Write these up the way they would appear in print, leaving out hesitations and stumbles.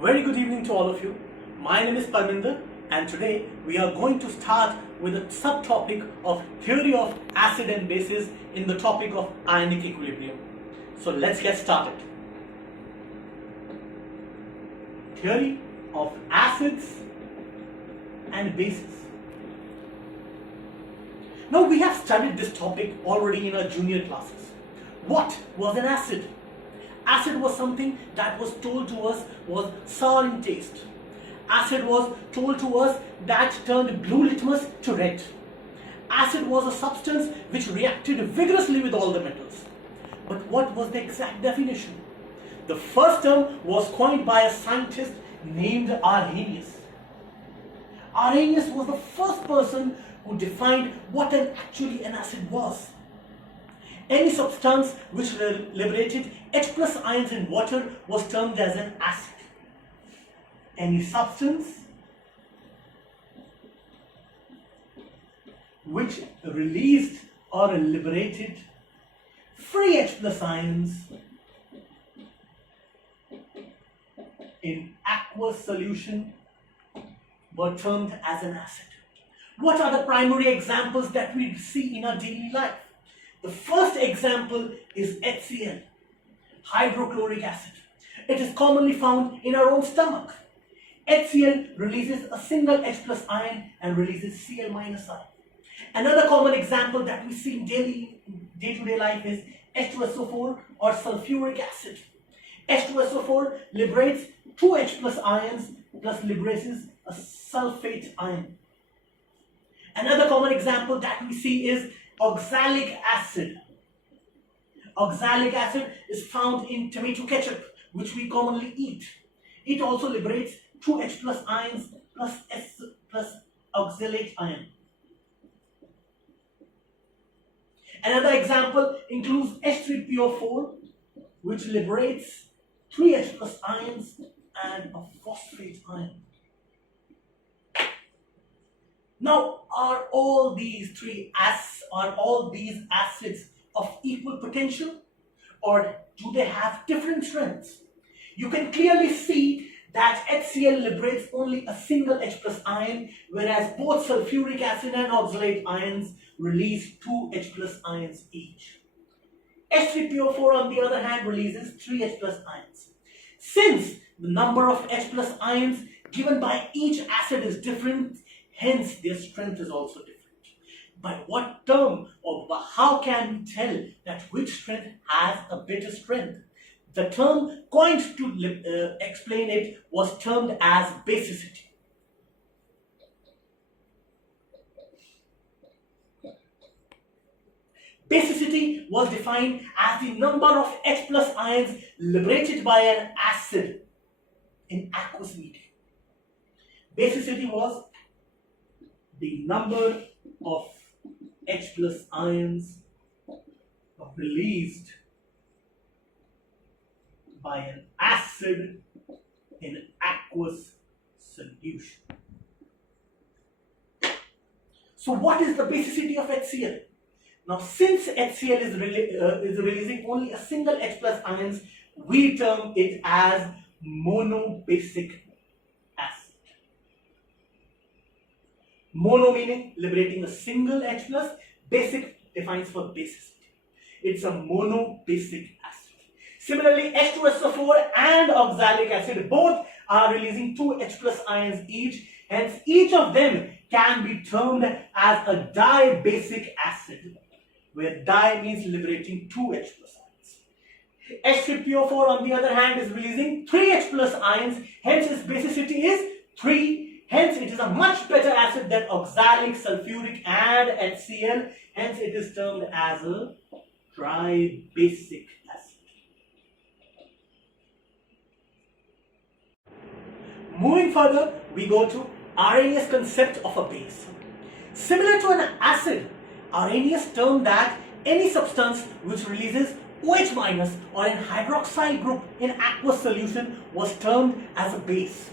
Very good evening to all of you. My name is Parminder and today we are going to start with a subtopic of theory of acid and bases in the topic of ionic equilibrium. So let's get started. Theory of acids and bases. Now we have studied this topic already in our junior classes. What was an acid? Acid was something that was told to us was sour in taste. Acid was told to us that turned blue litmus to red. Acid was a substance which reacted vigorously with all the metals. But what was the exact definition? The first term was coined by a scientist named Arrhenius. Arrhenius was the first person who defined what actually an acid was. Any substance which liberated H+ ions in water was termed as an acid. Any substance which released or liberated free H+ ions in aqueous solution were termed as an acid. What are the primary examples that we see in our daily life? The first example is HCl, hydrochloric acid. It is commonly found in our own stomach. HCl releases a single H+ ion and releases Cl- ion. Another common example that we see in day-to-day life is H2SO4 or sulfuric acid. H2SO4 liberates two H+ ions plus liberates a sulfate ion. Another common example that we see is oxalic acid. Oxalic acid is found in tomato ketchup, which we commonly eat. It also liberates two H+ ions plus S plus oxalate ion. Another example includes H3PO4, which liberates three H+ ions and a phosphate ion. Now, are all these acids of equal potential, or do they have different strengths? You can clearly see that HCl liberates only a single H+ ion, whereas both sulfuric acid and oxalate ions release two H+ ions each. H3PO4 on the other hand releases three H+ ions. Since the number of H+ ions given by each acid is different, hence their strength is also different. By what term or how can we tell that which strength has a better strength? The term coined to explain it was termed as basicity. Basicity was defined as the number of H+ ions liberated by an acid in aqueous medium. Basicity was the number of H+ ions released by an acid in aqueous solution. So what is the basicity of HCl? Now, since HCl is releasing only a single H+ ions, we term it as monobasic acid. Mono meaning liberating a single H+, basic defines for basicity. It's a monobasic acid. Similarly, H2SO4 and oxalic acid both are releasing two H+ ions each, hence each of them can be termed as a dibasic acid, where di means liberating two H+ ions. H3PO4 on the other hand is releasing three H+ ions, hence its basicity is 3. Hence, it is a much better acid than oxalic, sulfuric, and HCl. Hence, it is termed as a tribasic acid. Moving further, we go to Arrhenius' concept of a base. Similar to an acid, Arrhenius termed that any substance which releases OH- or an hydroxyl group in aqueous solution was termed as a base.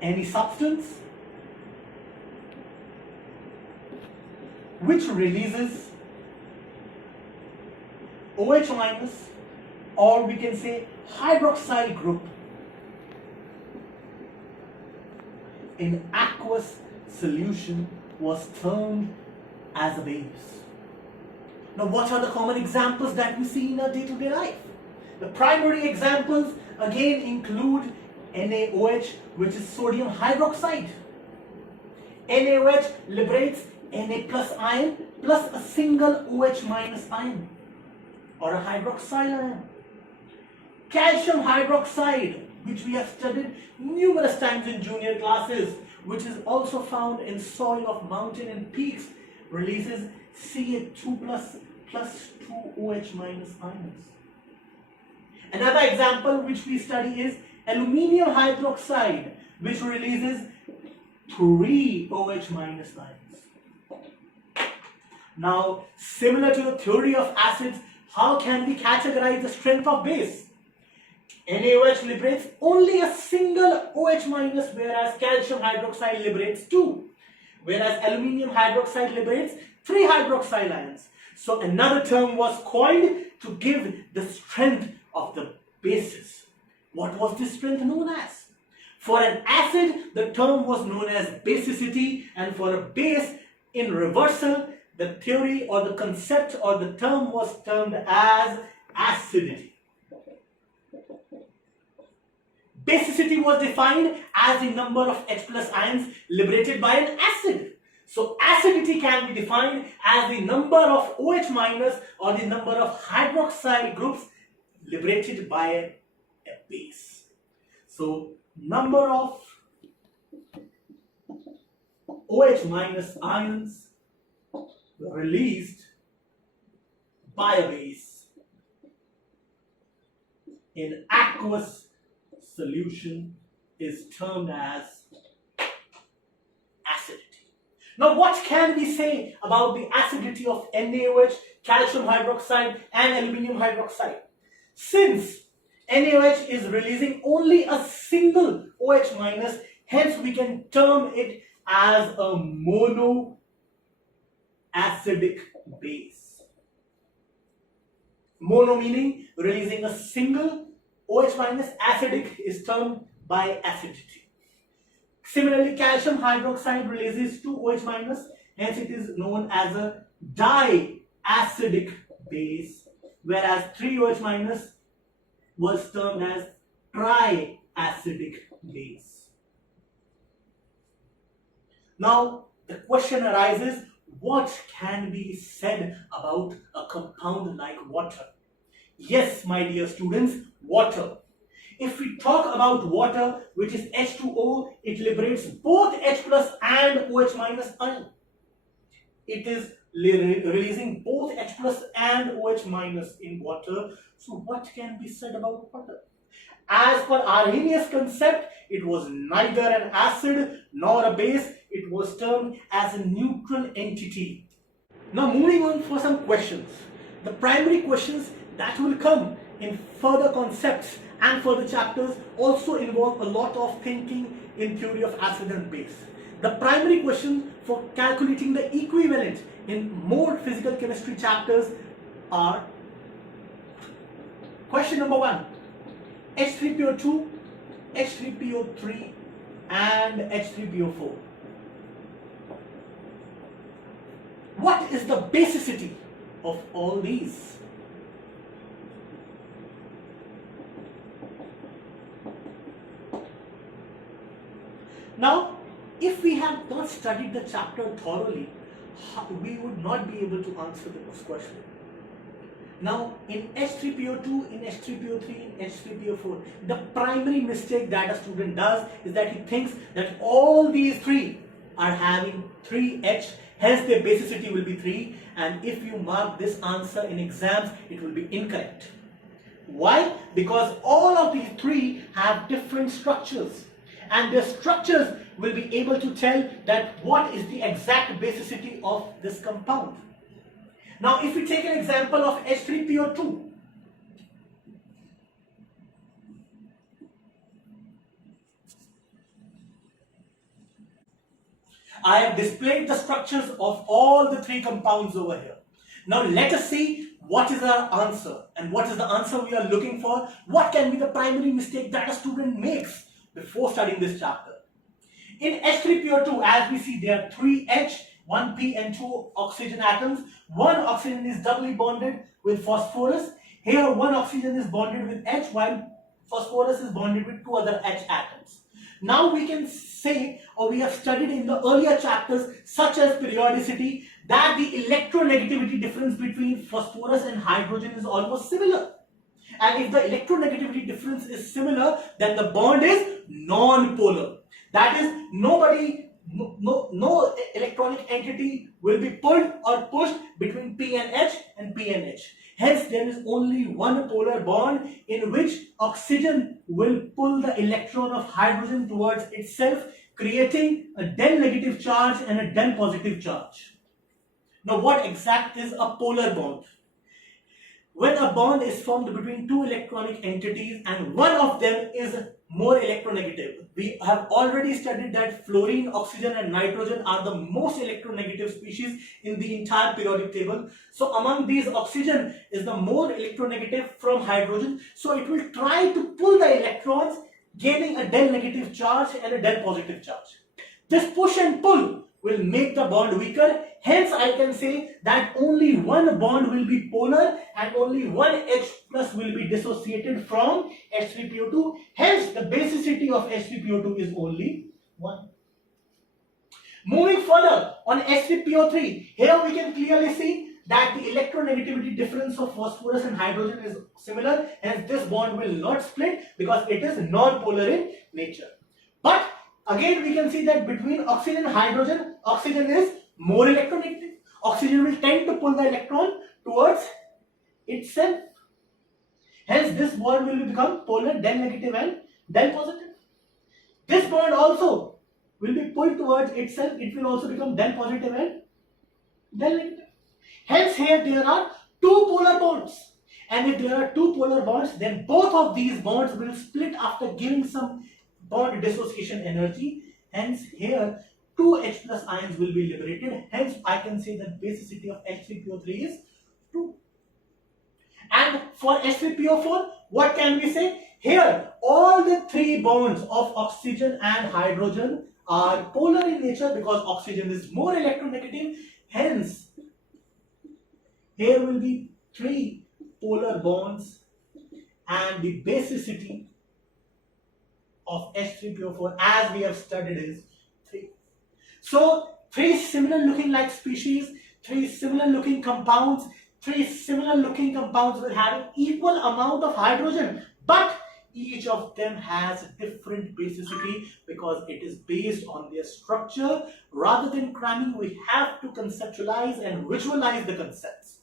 Any substance which releases OH- or we can say hydroxyl group in aqueous solution was termed as a base. Now, what are the common examples that we see in our day-to-day life? The primary examples again include NaOH, which is sodium hydroxide. NaOH liberates Na plus ion plus a single OH minus ion or a hydroxyl ion. Calcium hydroxide, which we have studied numerous times in junior classes, which is also found in soil of mountain and peaks, releases Ca2 plus 2 OH minus ions. Another example which we study is aluminium hydroxide, which releases 3 OH minus ions. Now, similar to the theory of acids, how can we categorize the strength of base? NaOH liberates only a single OH minus, whereas calcium hydroxide liberates 2, whereas aluminium hydroxide liberates 3 hydroxyl ions. So another term was coined to give the strength of the bases. What was this strength known as? For an acid, the term was known as basicity, and for a base, in reversal, the theory or the concept or the term was termed as acidity. Basicity was defined as the number of H plus ions liberated by an acid. So acidity can be defined as the number of OH minus or the number of hydroxyl groups liberated by a base. So number of OH minus ions released by a base in aqueous solution is termed as acidity. Now, what can we say about the acidity of NaOH, calcium hydroxide and aluminium hydroxide? Since NaOH is releasing only a single OH minus, hence we can term it as a monoacidic base. Mono meaning releasing a single OH minus, acidic is termed by acidity. Similarly, calcium hydroxide releases 2 OH minus, hence it is known as a diacidic base, whereas 3 OH minus was termed as triacidic base. Now, the question arises, what can be said about a compound like water? Yes, my dear students, water. If we talk about water, which is H2O, it liberates both H plus and OH minus ion. It is releasing both H plus and OH minus in water. So what can be said about water? As per Arrhenius concept, it was neither an acid nor a base. It was termed as a neutral entity. Now moving on for some questions. The primary questions that will come in further concepts and further chapters also involve a lot of thinking in theory of acid and base. The primary question for calculating the equivalent in more physical chemistry chapters are: question number 1, H3PO2, H3PO3 and H3PO4. What is the basicity of all these? Now, if we have not studied the chapter thoroughly, we would not be able to answer this question. Now, in H3PO2, in H3PO3, in H3PO4, the primary mistake that a student does is that he thinks that all these three are having 3H, hence their basicity will be 3, and if you mark this answer in exams, it will be incorrect. Why? Because all of these three have different structures, and their structures will be able to tell that what is the exact basicity of this compound. Now, if we take an example of H3PO2, I have displayed the structures of all the three compounds over here. Now, let us see what is our answer and what is the answer we are looking for. What can be the primary mistake that a student makes before studying this chapter? In H3PO2, as we see, there are 3 H, 1 P and 2 oxygen atoms. One oxygen is doubly bonded with phosphorus. Here one oxygen is bonded with H while phosphorus is bonded with 2 other H atoms. Now we can say, or we have studied in the earlier chapters such as periodicity, that the electronegativity difference between phosphorus and hydrogen is almost similar. And if the electronegativity difference is similar, then the bond is non-polar. That is, no electronic entity will be pulled or pushed between P and H and P and H. Hence, there is only one polar bond in which oxygen will pull the electron of hydrogen towards itself, creating a del negative charge and a del positive charge. Now, what exactly is a polar bond? When a bond is formed between 2 electronic entities and one of them is more electronegative. We have already studied that fluorine, oxygen and nitrogen are the most electronegative species in the entire periodic table. So among these, oxygen is the more electronegative from hydrogen. So it will try to pull the electrons, gaining a del negative charge and a del positive charge. This push and pull will make the bond weaker. Hence, I can say that only one bond will be polar and only one H plus will be dissociated from H3PO2. Hence, the basicity of H3PO2 is only 1. Moving further on H3PO3, here we can clearly see that the electronegativity difference of phosphorus and hydrogen is similar. Hence, this bond will not split because it is non-polar in nature. But again, we can see that between oxygen and hydrogen, oxygen is more electronegative. Oxygen will tend to pull the electron towards itself. Hence, this bond will become polar, del negative and del positive. This bond also will be pulled towards itself. It will also become del positive and del negative. Hence, here there are 2 polar bonds. And if there are 2 polar bonds, then both of these bonds will split after giving some bond dissociation energy. Hence, here 2 H plus ions will be liberated. Hence, I can say that basicity of H3PO3 is 2. And for H3PO4, what can we say? Here, all the 3 bonds of oxygen and hydrogen are polar in nature because oxygen is more electronegative. Hence, here will be 3 polar bonds and the basicity of H3PO4 as we have studied is 3. So 3 similar looking like species, 3 similar looking compounds, 3 similar looking compounds will have an equal amount of hydrogen, but each of them has a different basicity because it is based on their structure. Rather than cramming, we have to conceptualize and visualize the concepts.